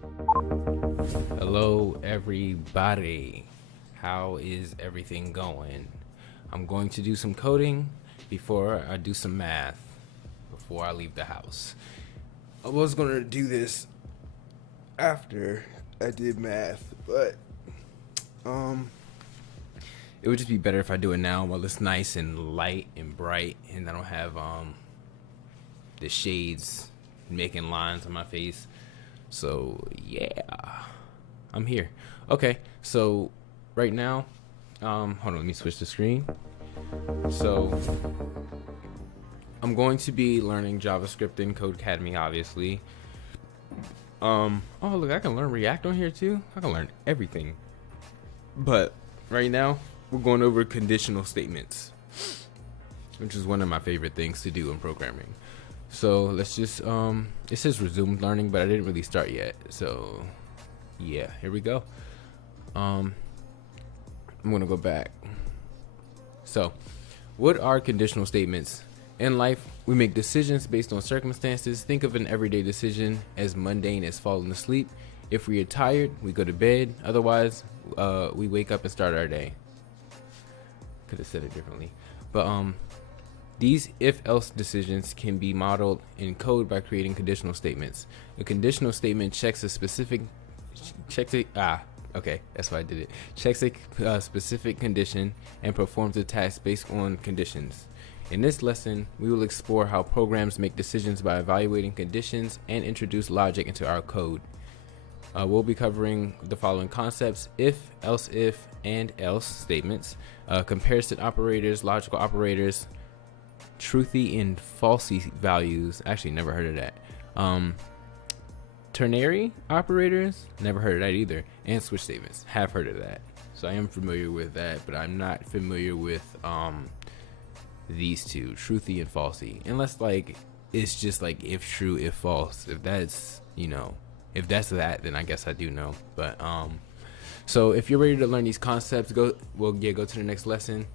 Hello everybody, how is everything going? I'm going to do some coding before I do some math before I leave the house. I was going to do this after I did math, but it would just be better if I do it now while it's nice and light and bright and I don't have the shades making lines on my face. So yeah, I'm here. Okay, so right now, hold on, let me switch the screen. So I'm going to be learning JavaScript in Codecademy, obviously. Oh look, I can learn React on here too. I can learn everything. But right now, we're going over conditional statements, which is one of my favorite things to do in programming. So let's just, it says resume learning, but I didn't really start yet. So yeah, here we go. I'm gonna go back. So what are conditional statements? In life, we make decisions based on circumstances. Think of an everyday decision as mundane as falling asleep. If we are tired, we go to bed. Otherwise, we wake up and start our day. Could have said it differently, but these if-else decisions can be modeled in code by creating conditional statements. A conditional statement checks a specific checks a specific condition and performs a task based on conditions. In this lesson, we will explore how programs make decisions by evaluating conditions and introduce logic into our code. We'll be covering the following concepts: if, else if, and else statements, comparison operators, logical operators, Truthy and Falsey values. Actually, never heard of that. Ternary operators, never heard of that either. And switch statements, have heard of that. So I am familiar with that, but I'm not familiar with these two, Truthy and Falsey. Unless like it's just like if true, if false. If that's, you know, if that's that, then I guess I do know. But so if you're ready to learn these concepts, go to the next lesson.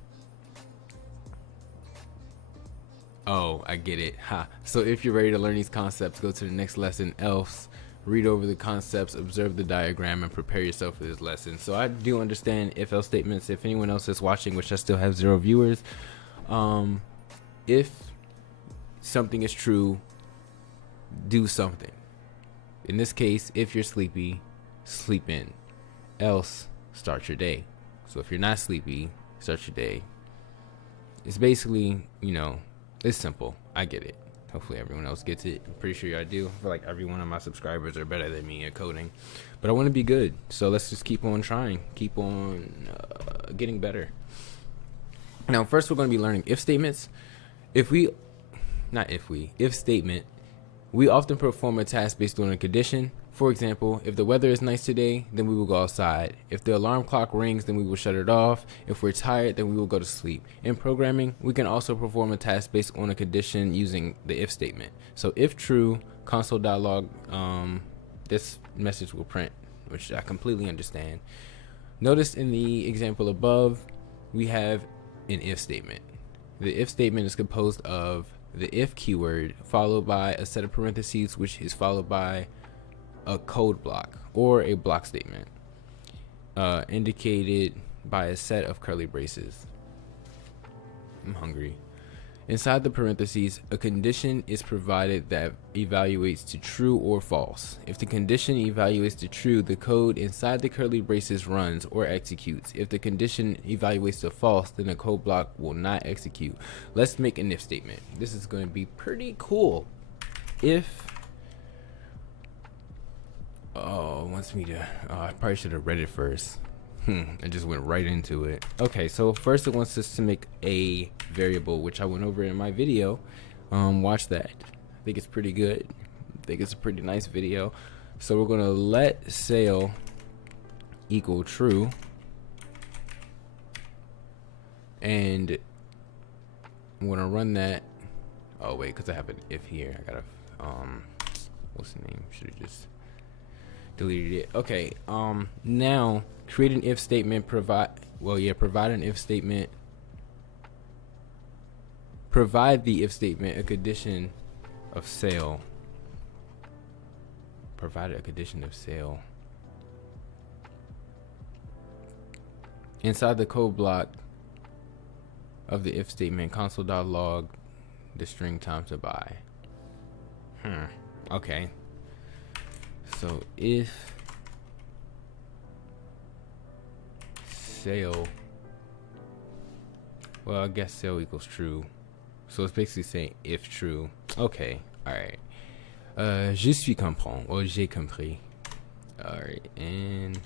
Oh, I get it. Ha. So if you're ready to learn these concepts, go to the next lesson. Else, read over the concepts, observe the diagram, and prepare yourself for this lesson. So I do understand if-else statements. If anyone else is watching, which I still have 0 viewers, if something is true, do something. In this case, if you're sleepy, sleep in. Else, start your day. So if you're not sleepy, start your day. It's basically, you know, it's simple. I get it. Hopefully everyone else gets it. I'm pretty sure I do. I feel like every one of my subscribers are better than me at coding. But I want to be good. So let's just keep on trying. Keep on getting better. Now, first we're going to be learning if statements. If statement, we often perform a task based on a condition. For example, if the weather is nice today, then we will go outside. If the alarm clock rings, then we will shut it off. If we're tired, then we will go to sleep. In programming, we can also perform a task based on a condition using the if statement. So if true, console dialog, this message will print, which I completely understand. Notice in the example above, we have an if statement. The if statement is composed of the if keyword followed by a set of parentheses, which is followed by a code block or a block statement, indicated by a set of curly braces. I'm hungry. Inside the parentheses, a condition is provided that evaluates to true or false. If the condition evaluates to true, the code inside the curly braces runs or executes. If the condition evaluates to false, then the code block will not execute. Let's make an if statement. This is going to be pretty cool. If wants me to, I probably should have read it first. I just went right into it. Okay, so first it wants us to make a variable, which I went over in my video. Watch that. I think it's pretty good. I think it's a pretty nice video. So we're gonna let sale equal true, and I'm gonna run that. Oh wait, because I have an if here. I gotta what's the name? Should have just deleted it. Okay, now create an if statement. Provide an if statement. Provide the if statement a condition of sale. provided a condition of sale. Inside the code block of the if statement, console.log the string time to buy. Okay. So if sale, well, I guess sale equals true. So it's basically saying if true. Okay. All right. Je suis comprends or j'ai compris. All right. And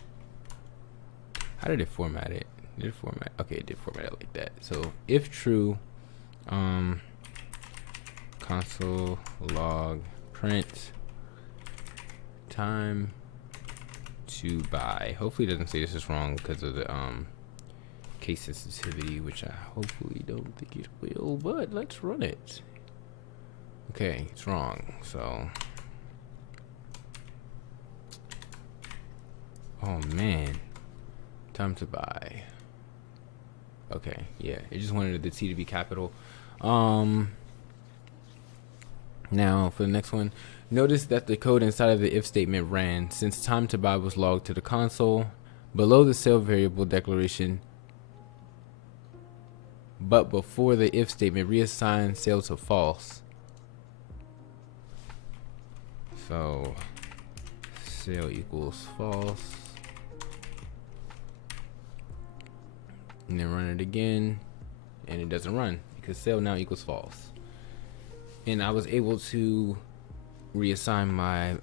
how did it format it? Did it format? Okay, it did format it like that. So if true, console log print time to buy. Hopefully it doesn't say this is wrong because of the case sensitivity, which I hopefully don't think it will, but let's run it. Okay, it's wrong. So, oh man, time to buy. Okay, yeah, it just wanted the T to be capital. Now for the next one, notice that the code inside of the if statement ran since time to buy was logged to the console below the sale variable declaration, but before the if statement reassign sale to false. So sale equals false, and then run it again, and it doesn't run because sale now equals false. And I was able to reassign my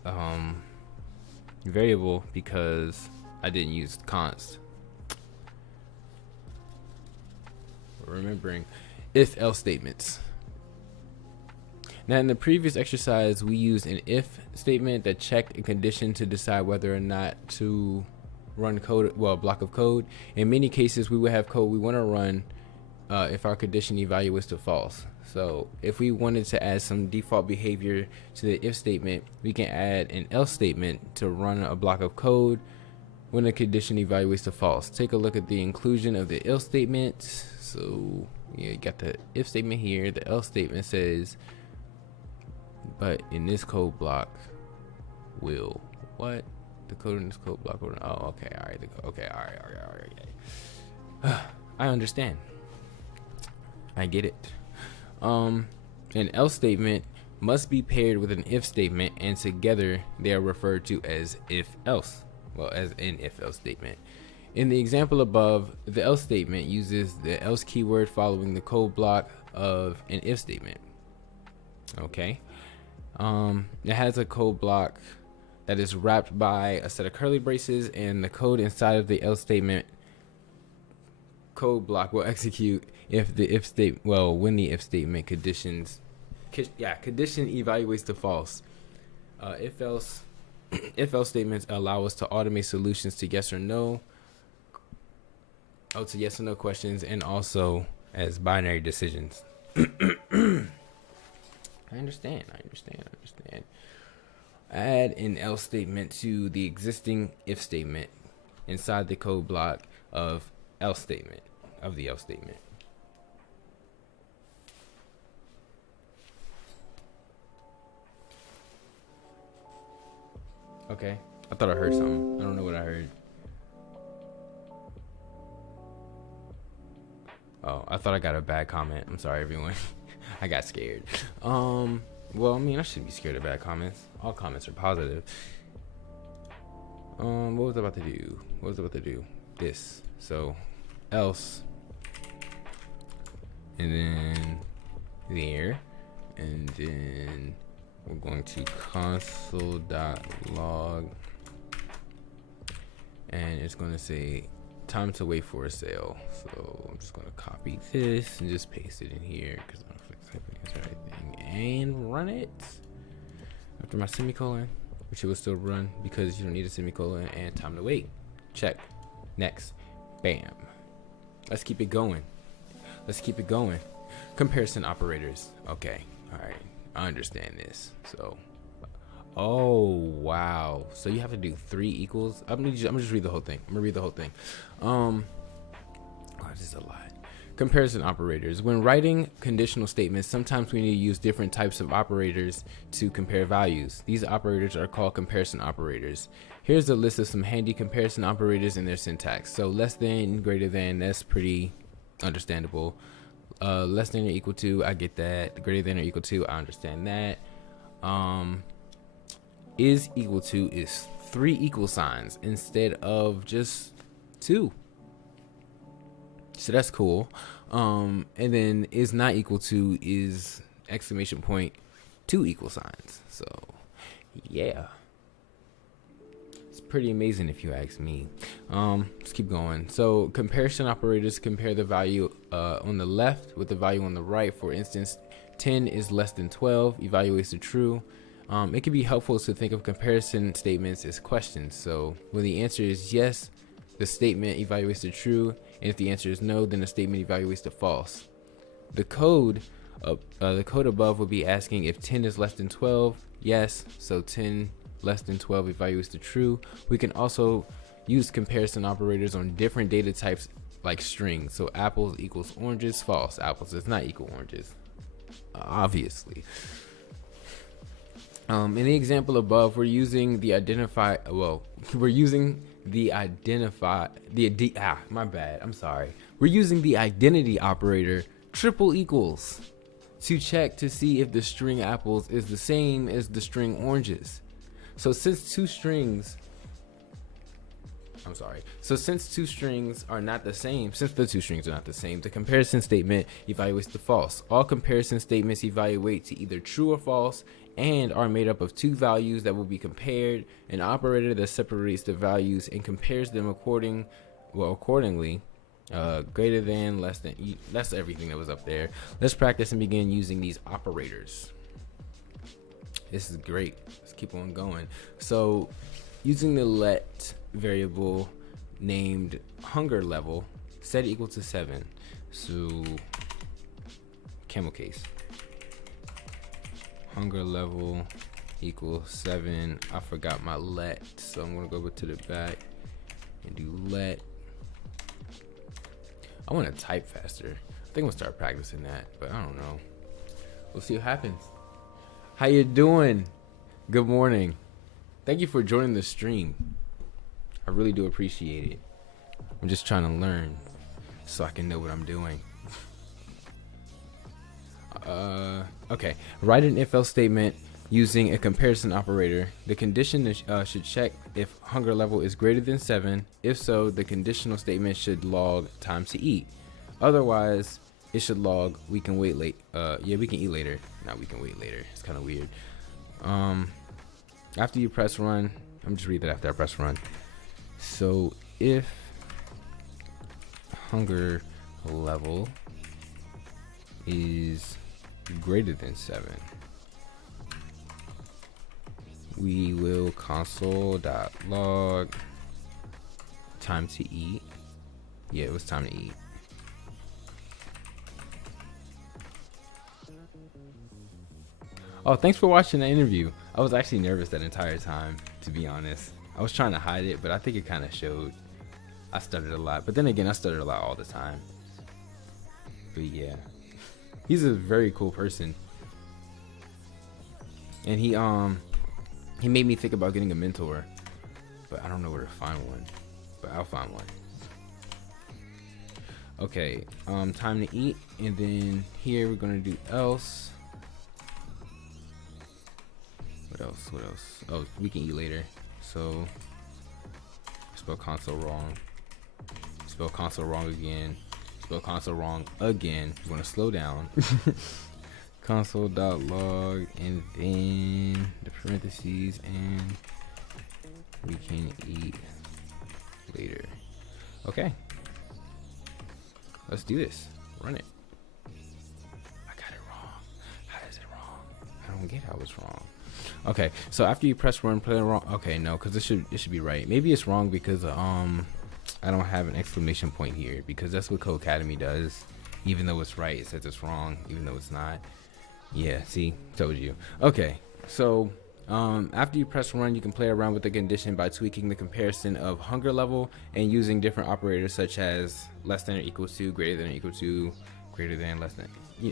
variable because I didn't use const. Remembering if else statements. Now in the previous exercise, we used an if statement that checked a condition to decide whether or not to run code, well, a block of code. In many cases, we would have code we want to run if our condition evaluates to false. So if we wanted to add some default behavior to the if statement, we can add an else statement to run a block of code when the condition evaluates to false. Take a look at the inclusion of the else statement. So yeah, you got the if statement here. The else statement says, but in this code block will what? The code in this code block will, oh, okay, all right, okay, all right. I understand. I get it. An else statement must be paired with an if statement, and together they are referred to as if else. Well, as an if else statement. In the example above, the else statement uses the else keyword following the code block of an if statement. Okay. It has a code block that is wrapped by a set of curly braces, and the code inside of the else statement code block will execute if the if state, well, when the if statement condition evaluates to false. If else statements allow us to automate solutions to yes or no, to yes or no questions, and also as binary decisions. I understand. Add an else statement to the existing if statement inside the code block of the else statement. Okay, I thought I heard something. I don't know what I heard. Oh, I thought I got a bad comment. I'm sorry, everyone. I got scared. Well, I mean, I shouldn't be scared of bad comments. All comments are positive. What was I about to do? This. So, else. And then there. And then we're going to console.log. And it's going to say time to wait for a sale. So I'm just going to copy this and just paste it in here because I don't feel like typing this or anything, and run it after my semicolon, which it will still run because you don't need a semicolon, and time to wait. Check. Next. Bam. Let's keep it going. Comparison operators. Okay. All right. I understand this. So, oh wow. So you have to do 3 equals. I'm gonna just read the whole thing. Oh, this is a lot. Comparison operators. When writing conditional statements, sometimes we need to use different types of operators to compare values. These operators are called comparison operators. Here's a list of some handy comparison operators and their syntax. So less than, greater than, that's pretty understandable. Less than or equal to, I get that. Greater than or equal to, I understand that. Is equal to is 3 equal signs instead of just 2. So that's cool. And then is not equal to is exclamation point 2 equal signs. So yeah, it's pretty amazing if you ask me. Let's keep going. So comparison operators compare the value on the left with the value on the right. For instance, 10 is less than 12 evaluates to true. It can be helpful to think of comparison statements as questions. So when the answer is yes, the statement evaluates to true, and if the answer is no, then the statement evaluates to false. The code above would be asking if 10 is less than 12, yes, so 10 less than 12 evaluates to true. We can also use comparison operators on different data types like strings. So apples equals oranges, false. Apples does not equal oranges, obviously. In the example above, we're using the we're using the identity operator triple equals to check to see if the string apples is the same as the string oranges. So since two strings are not the same, the comparison statement evaluates to false. All comparison statements evaluate to either true or false and are made up of 2 values that will be compared. An operator that separates the values and compares them accordingly, greater than, less than, that's everything that was up there. Let's practice and begin using these operators. This is great. Let's keep on going. So using the let variable named hunger level, set equal to 7. So camel case. Hunger level equals 7. I forgot my let, so I'm gonna go to the back and do let. I want to type faster. I think I'm gonna start practicing that, but I don't know. We'll see what happens. How you doing? Good morning. Thank you for joining the stream. I really do appreciate it. I'm just trying to learn so I can know what I'm doing. Okay, write an if-else statement using a comparison operator. The condition should check if hunger level is greater than 7. If so, the conditional statement should log time to eat. Otherwise, it should log we can wait late. We can eat later. Not we can wait later. It's kind of weird. After you press run, I'm just read that after I press run. So if hunger level is greater than 7, we will console.log time to eat. Yeah, it was time to eat. Oh, thanks for watching the interview. I was actually nervous that entire time, to be honest. I was trying to hide it, but I think it kind of showed. I stuttered a lot, but then again, I stuttered a lot all the time. But yeah, he's a very cool person, and he made me think about getting a mentor, but I don't know where to find one. But I'll find one. Okay, time to eat, and then here we're gonna do else. What else? Oh, we can eat later. So spell console wrong. Spell console wrong again. Spell console wrong again. We're gonna slow down. Console.log and then the parentheses and we can eat later. Okay. Let's do this. Run it. I got it wrong. How is it wrong? I don't get how it's wrong. Okay, so after you press run, play it wrong. Okay, no, because it should be right. Maybe it's wrong because I don't have an exclamation point here, because that's what Codecademy does. Even though it's right, it says it's wrong, even though it's not. Yeah, see, told you. Okay, so After you press run, you can play around with the condition by tweaking the comparison of hunger level and using different operators such as less than or equal to, greater than or equal to, greater than, less than,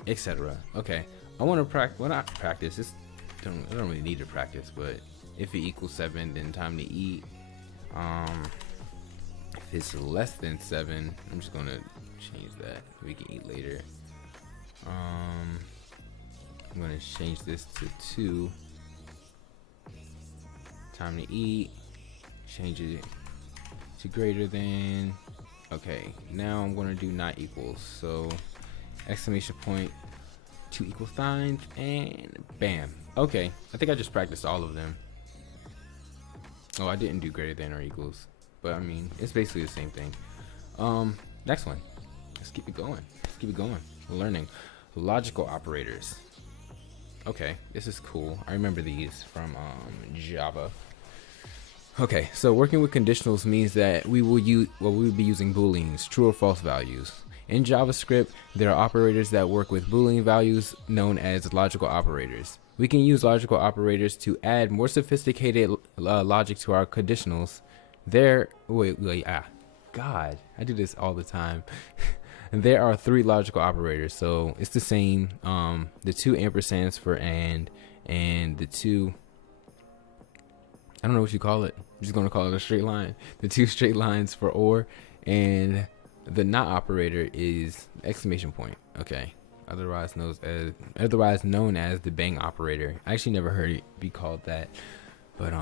etc. Okay, I want to practice. Well, not practice. I don't really need to practice, but if it equals 7, then time to eat. If it's less than 7, I'm just gonna change that. We can eat later. I'm gonna change this to 2. Time to eat. Change it to greater than. Okay, now I'm gonna do not equals. So exclamation point, 2 equal signs, and bam. Okay, I think I just practiced all of them. Oh, I didn't do greater than or equals, but I mean, it's basically the same thing. Next one. Let's keep it going. We're learning logical operators. Okay, this is cool. I remember these from Java. Okay, so working with conditionals means that we will be using booleans, true or false values. In JavaScript, there are operators that work with Boolean values known as logical operators. We can use logical operators to add more sophisticated logic to our conditionals. God, I do this all the time. There are 3 logical operators, so it's the same. The 2 ampersands for and the 2. I don't know what you call it. I'm just gonna call it a straight line. The 2 straight lines for or, and the not operator is exclamation point. Okay, otherwise known as the bang operator. I actually never heard it be called that, but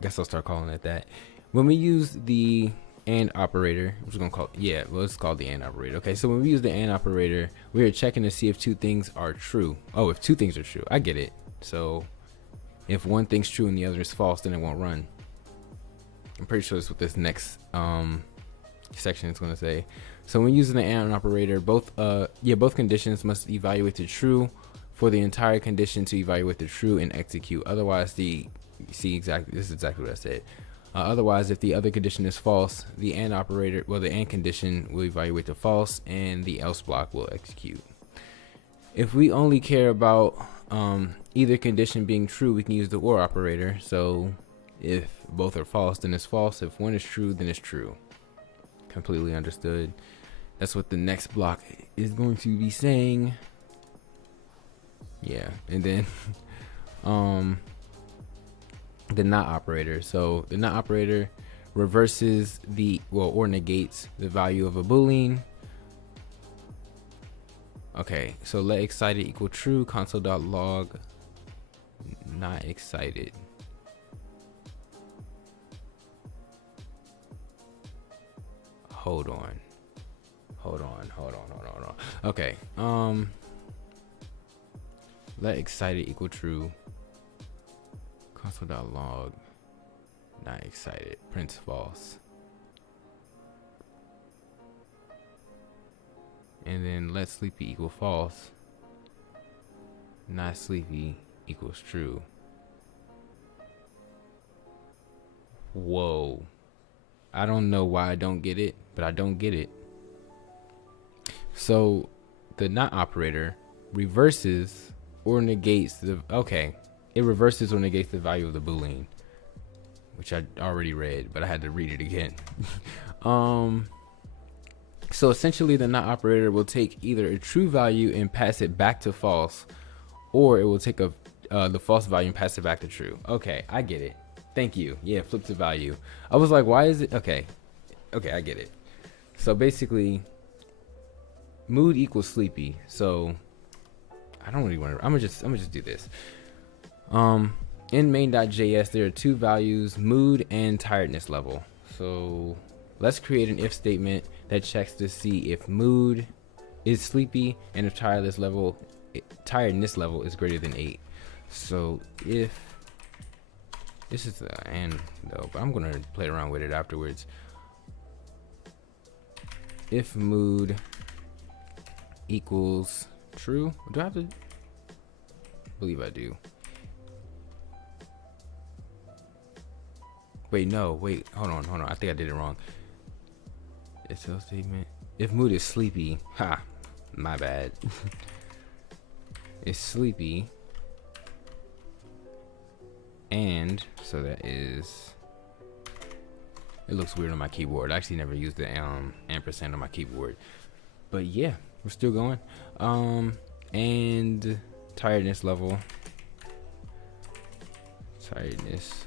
guess I'll start calling it that. When we use the and operator, I'm just gonna call it, it's called the and operator. Okay, so when we use the and operator, we are checking to see if 2 things are true. Oh, if 2 things are true, I get it. So if one thing's true and the other is false, then it won't run. I'm pretty sure that's what this next section is going to say. So when using the and operator, both conditions must evaluate to true for the entire condition to evaluate the true and execute. Otherwise, this is exactly what I said. Otherwise, if the other condition is false, the and condition will evaluate to false and the else block will execute. If we only care about either condition being true, we can use the or operator. So if both are false, then it's false. If one is true, then it's true. Completely understood. That's what the next block is going to be saying. Yeah, and then the not operator. So the not operator reverses or negates the value of a boolean. Okay, so let excited equal true, console.log not excited. Hold on. Okay, let excited equal true, console.log not excited, prints false. And then let sleepy equal false, not sleepy equals true. Whoa. I don't know why I don't get it, but I don't get it. So the not operator reverses or negates it reverses or negates the value of the boolean, which I already read, but I had to read it again. So essentially the not operator will take either a true value and pass it back to false, or it will take the false value and pass it back to true. Okay, I get it. Thank you. Yeah, flip the value. I was like, why is it? Okay, I get it. So basically, mood equals sleepy. So I don't really want to. I'm gonna just do this. In main.js, there are 2 values, mood and tiredness level. So let's create an if statement that checks to see if mood is sleepy and if tiredness level is greater than 8. So if this is the and though, but I'm gonna play around with it afterwards. If mood equals true, do I have to? I believe I do. Wait, hold on. I think I did it wrong. It's a statement. If mood is sleepy, my bad. It's sleepy. and so that is, it looks weird on my keyboard. I actually never used the ampersand on my keyboard, but yeah, we're still going. And tiredness level,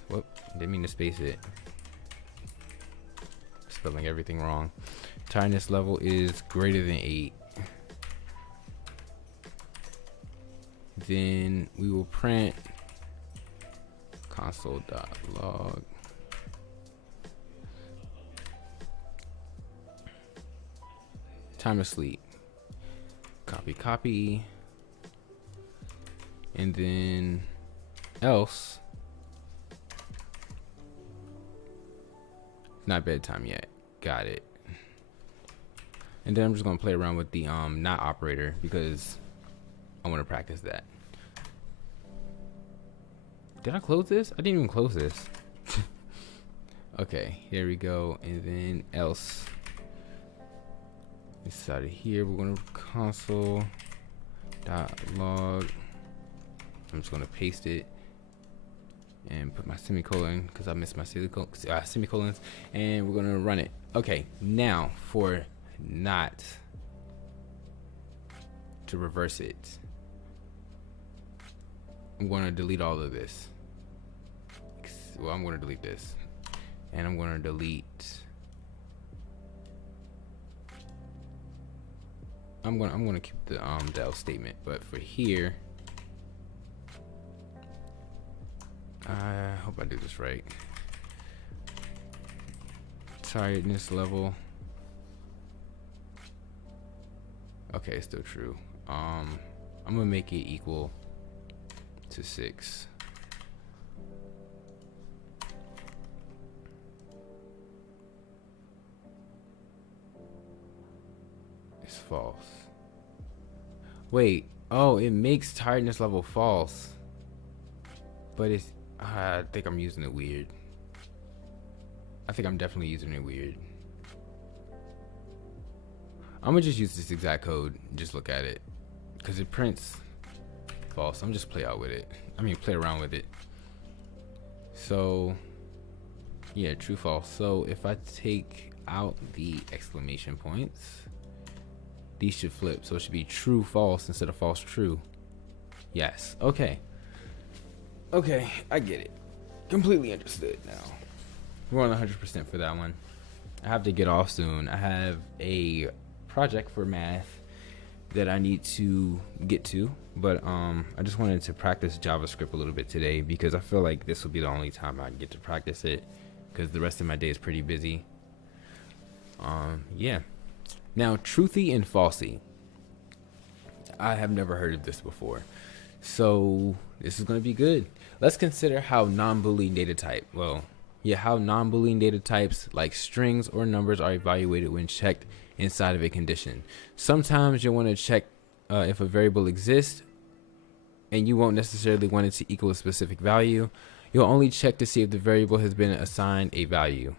whoop, didn't mean to space it, spelling everything wrong. Tiredness level is greater than 8. Then we will print console.log time to sleep, copy, and then else, not bedtime yet, got it. And then I'm just gonna play around with the not operator because I want to practice that. Did I close this? I didn't even close this. Okay, here we go. And then else, inside of here we're gonna console.log. I'm just gonna paste it and put my semicolon because I missed my semicolons, and we're gonna run it. Okay, now for not to reverse it, I'm going to delete all of this. Well, I'm going to delete this, and I'm going to delete. I'm going to keep the else statement, but for here, I hope I do this right. Tiredness level. Okay, it's still true. I'm gonna make it equal to 6. It's false. Wait, oh, it makes tiredness level false, but it's, I think I'm using it weird. I think I'm definitely using it weird. I'm gonna just use this exact code and just look at it because it prints false. I'm just play around with it. So yeah, true, false. So if I take out the exclamation points, these should flip. So it should be true, false instead of false, true. Yes. Okay, I get it. Completely understood now. We're on 100% for that one. I have to get off soon. I have a project for math that I need to get to, but I just wanted to practice JavaScript a little bit today because I feel like this will be the only time I get to practice it because the rest of my day is pretty busy. Yeah. Now, Truthy and Falsey. I have never heard of this before, so this is going to be good. Let's consider how non-Boolean data type. How non-Boolean data types like strings or numbers are evaluated when checked inside of a condition. Sometimes you'll want to check if a variable exists, and you won't necessarily want it to equal a specific value. You'll only check to see if the variable has been assigned a value.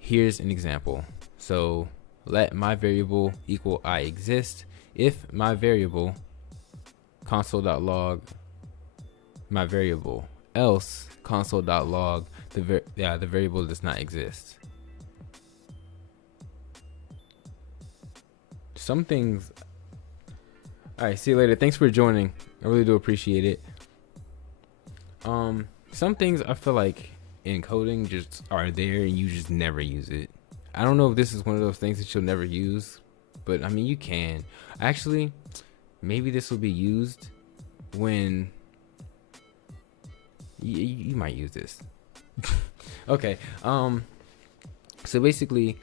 Here's an example. So let my variable equal I exist if my variable console.log my variable, else console.log the variable does not exist. Some things. All right, see you later. Thanks for joining. I really do appreciate it. Some things I feel like in coding just are there and you just never use it. I don't know if this is one of those things that you'll never use, but I mean, you can. Actually, maybe this will be used when you might use this. Okay. So basically,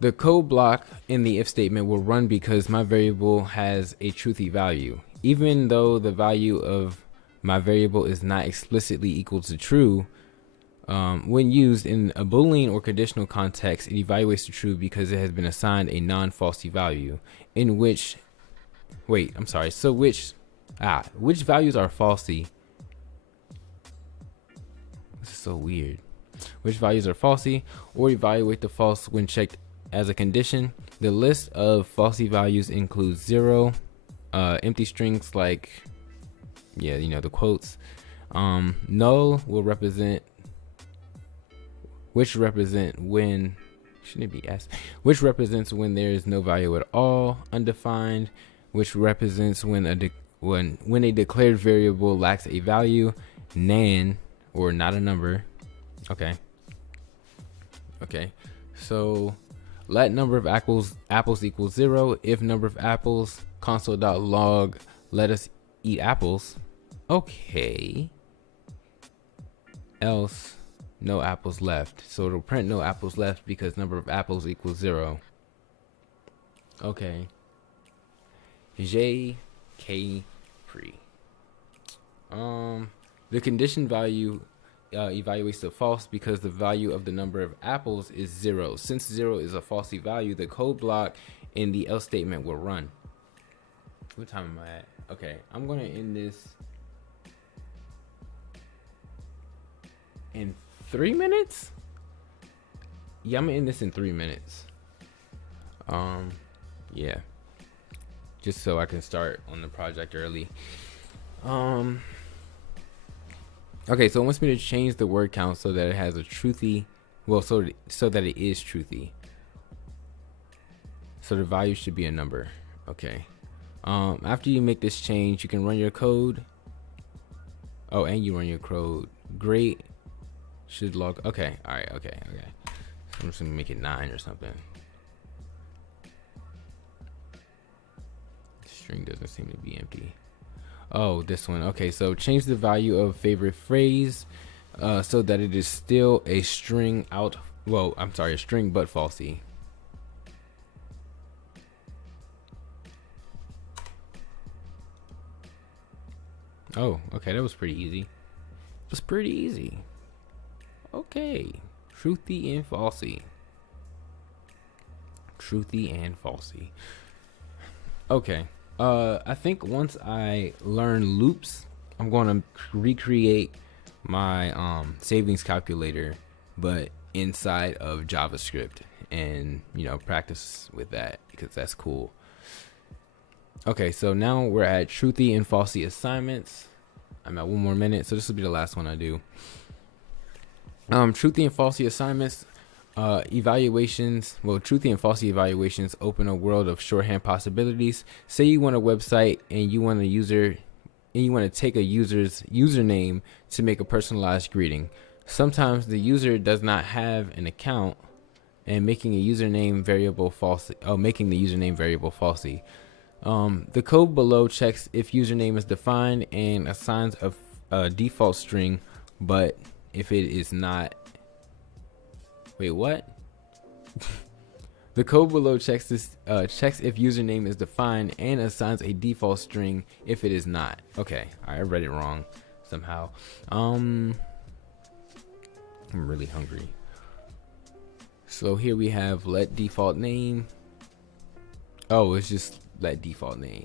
the code block in the if statement will run because my variable has a truthy value. Even though the value of my variable is not explicitly equal to true, when used in a Boolean or conditional context, it evaluates to true because it has been assigned a non-falsy value. Which values are falsy? This is so weird. Which values are falsy or evaluate the false when checked as a condition. The list of falsy values includes 0, empty strings like, the quotes, Null will represent, which represent when, shouldn't it be S? Which represents when there is no value at all. Undefined, which represents when a declared variable lacks a value. Nan, or not a number. Okay. So let number of apples equals 0. If number of apples, console.log let us eat apples. Okay. Else no apples left. So it'll print no apples left because number of apples equals 0. Okay. JK pre. The condition value evaluates to false because the value of the number of apples is 0. Since 0 is a falsy value, the code block in the else statement will run. What time am I at? Okay, I'm gonna end this in 3 minutes. Yeah, I'm gonna end this in 3 minutes. Yeah, just so I can start on the project early. Okay, so it wants me to change the word count so that it has a truthy, well, so that it is truthy. So the value should be a number. Okay. After you make this change, you can run your code. Oh, and you run your code. Great. Should log. Okay. All right. Okay. So I'm just gonna make it 9 or something. String doesn't seem to be empty. Oh, this one. Okay, so change the value of favorite phrase so that it is still a string out. Well, I'm sorry, a string but falsy. Oh, okay, that was pretty easy. It was pretty easy. Okay, Truthy and Falsey. Truthy and Falsey. Okay. I think once I learn loops, I'm going to recreate my savings calculator, but inside of JavaScript, and practice with that because that's cool. Okay, so now we're at Truthy and Falsey assignments. I'm at 1 more minute, so this will be the last one I do. Truthy and Falsey assignments. Evaluations. Well, Truthy and Falsey evaluations open a world of shorthand possibilities. Say you want a website and you want to take a user's username to make a personalized greeting. Sometimes the user does not have an account, and making the username variable falsy. The code below checks if username is defined and assigns a default string, but if it is not. Wait, what? The code below checks if username is defined and assigns a default string if it is not. Okay, I read it wrong somehow. I'm really hungry. So here we have let default name. Oh, it's just let default name.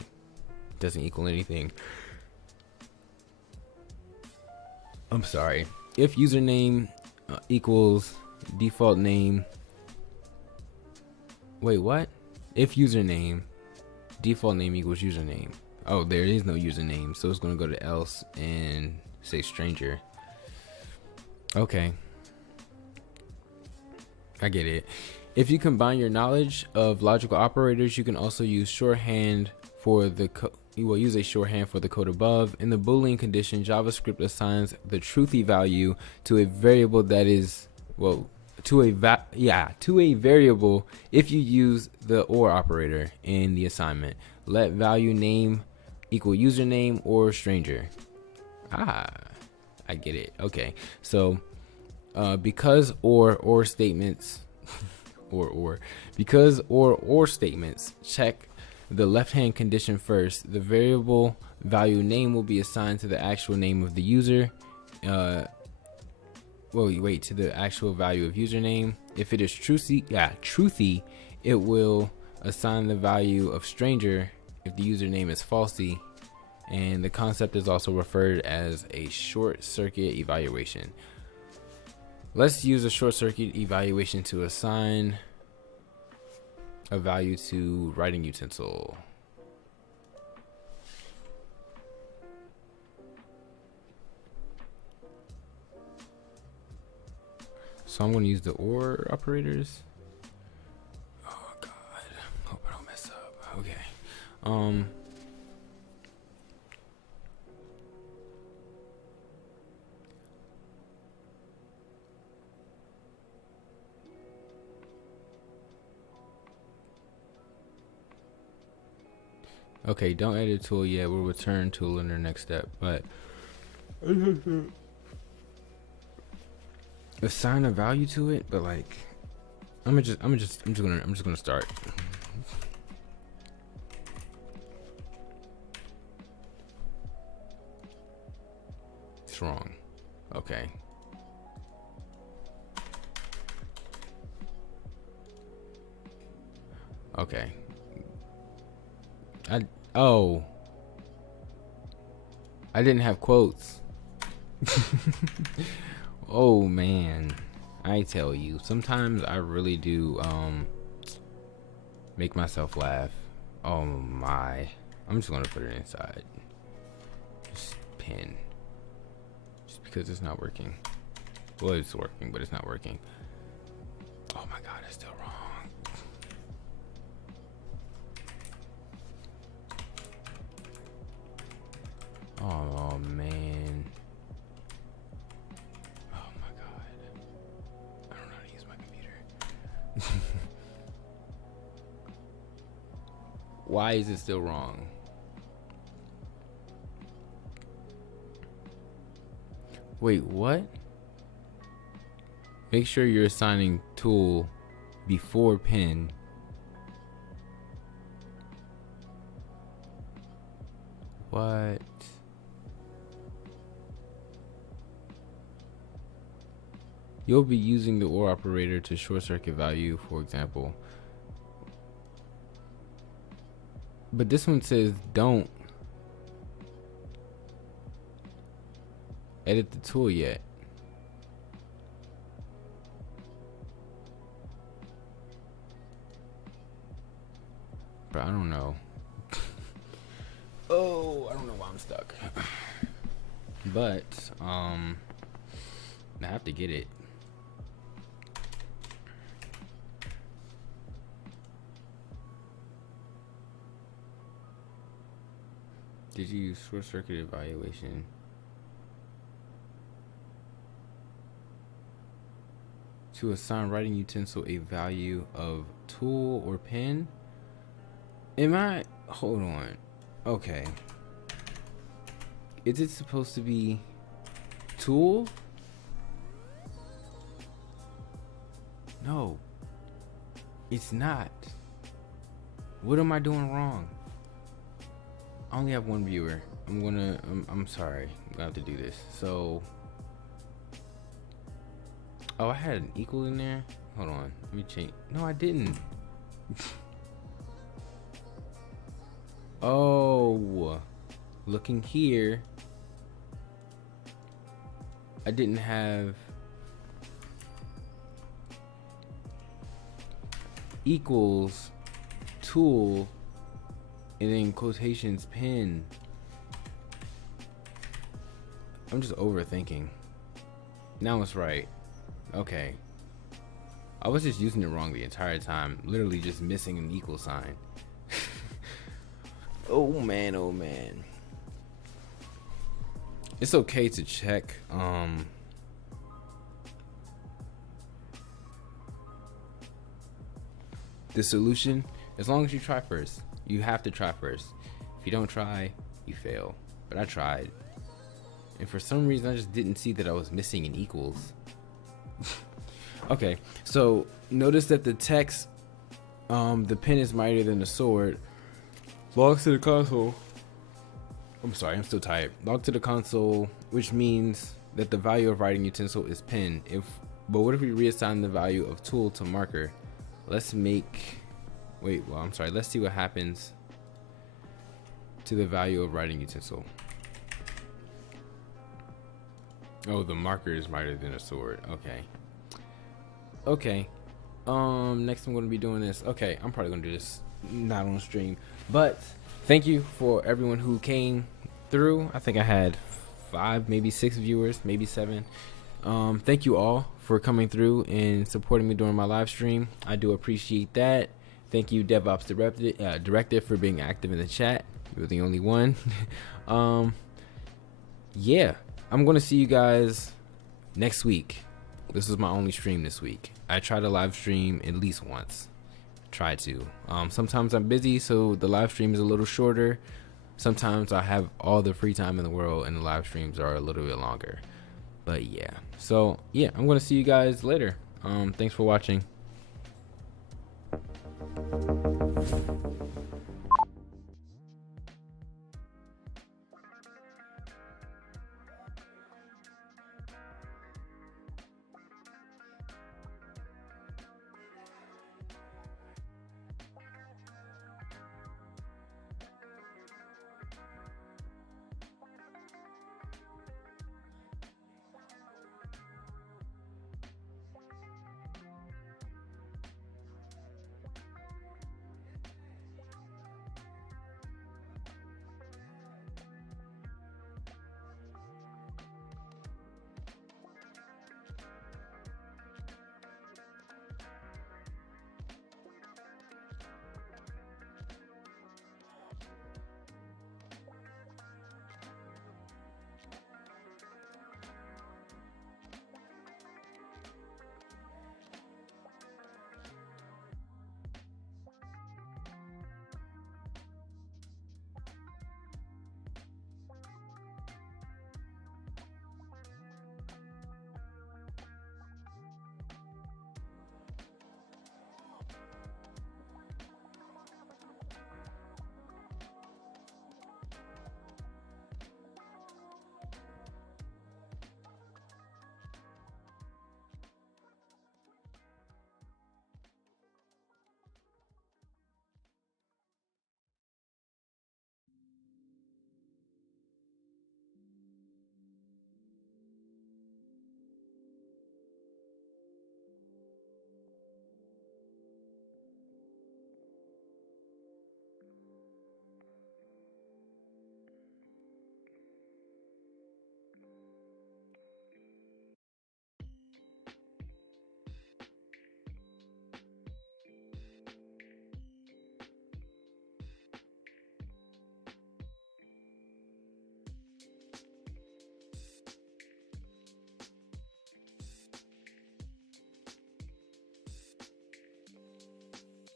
Doesn't equal anything. I'm sorry. If username equals default name. Wait, what? If username default name equals username. Oh, there is no username, so it's gonna go to else and say stranger. Okay, I get it. If you combine your knowledge of logical operators, you can also use shorthand for the you will use a shorthand for the code above. In the Boolean condition, JavaScript assigns the truthy value to a variable that is to a variable if you use the or operator in the assignment. Let value name equal username or stranger. I get it. Okay, so because or statements because or statements check the left hand condition first, the variable value name will be assigned to the actual name of the user. To the actual value of username. If it is truthy, it will assign the value of stranger if the username is falsy. And the concept is also referred as a short circuit evaluation. Let's use a short circuit evaluation to assign a value to writing utensil. So I'm going to use the OR operators. Oh God, hope I don't mess up. Okay. Okay, don't edit tool yet. We'll return tool in the next step, but assign a value to it. But like, I'm just gonna start. It's wrong. Okay. Okay. I didn't have quotes. Oh man, I tell you, sometimes I really do make myself laugh. Oh my, I'm just gonna put it inside. Just pin. Just because it's not working. Well, it's working, but it's not working. Oh my God, it's still wrong. Oh man. Oh my God. I don't know how to use my computer. Why is it still wrong? Wait, what? Make sure you're assigning tool before pin. What? You'll be using the OR operator to short circuit value, for example. But this one says don't edit the tool yet. But I don't know. Oh, I don't know why I'm stuck. But I have to get it. Did you use short circuit evaluation? To assign writing utensil a value of tool or pen? Am I? Hold on. Okay. Is it supposed to be tool? No. It's not. What am I doing wrong? I only have one viewer. I'm sorry. I'm gonna have to do this. So, oh, I had an equal in there. Hold on. Let me change. No, I didn't. Oh, looking here, I didn't have equals tool and then quotations pin. I'm just overthinking. Now it's right. Okay. I was just using it wrong the entire time. Literally just missing an equal sign. Oh man, oh man. It's okay to check the solution as long as you try first. You have to try first. If you don't try, you fail. But I tried. And for some reason I just didn't see that I was missing an equals. Okay, so notice that the text, the pen is mightier than the sword, logs to the console. I'm sorry, I'm still tired. Log to the console, which means that the value of writing utensil is pen. But what if we reassign the value of tool to marker? Let's see what happens to the value of writing utensil. Oh, the marker is mightier than a sword. Okay. Next I'm going to be doing this. Okay, I'm probably going to do this not on stream, but thank you for everyone who came through. I think I had 5, maybe 6 viewers, maybe 7. Thank you all for coming through and supporting me during my live stream. I do appreciate that. Thank you, DevOps Director, for being active in the chat. You're the only one. Yeah, I'm going to see you guys next week. This is my only stream this week. I try to live stream at least once. Try to. Sometimes I'm busy, so the live stream is a little shorter. Sometimes I have all the free time in the world, and the live streams are a little bit longer. But yeah, so yeah, I'm going to see you guys later. Thanks for watching.